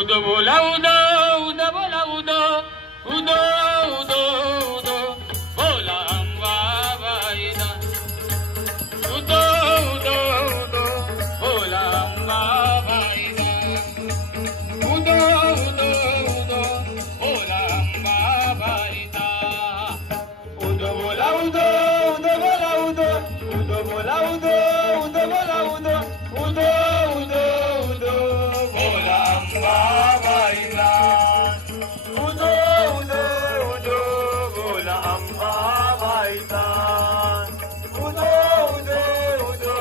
उदो बोला उदो उदो बोला उदो उदो उदो उदो बोला अंबाबाईचा उदो उदो उदो बोला अंबाबाईचा उदो उदो उदो बोला अंबाबाईचा उदो बोला उदो उदो बोला उदो उदो बोला उदो उदो बोला उदो उदो उदो उदो बोला अंबाबाईचा उदो उदो उदो बोला अंबाबाईचा उदो उदो उदो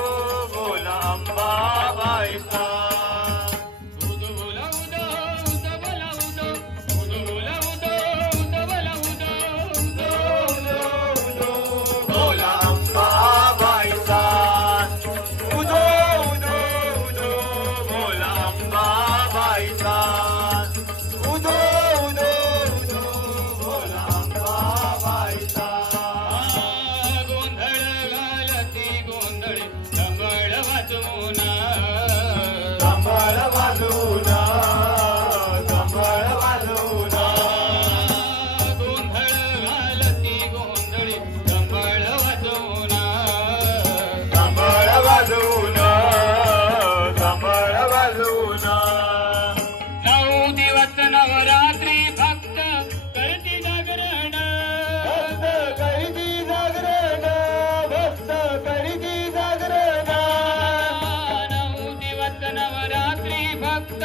बोला अंबाबाईचा उदो बोला उदो उदो बोला उदो उदो बोला उदो उदो बोला उदो उदो उदो उदो बोला अंबाबाईचा उदो उदो उदो बोला अंबाबाईचा उदो उदो उदो बोला अंबाबाईचा गोंधळ घालती गोंधळी संबळ वाजवून संबळ वाजवून संबळ वाजवून गोंधळ घालती गोंधळी संबळ वाजवून संबळ वाजवून संबळ वाजवून 9 दिवस नवरात्री भक्त करती जागरण भक्त करती जागरण भक्त करती जागरण 9 दिवस नवरात्री भक्त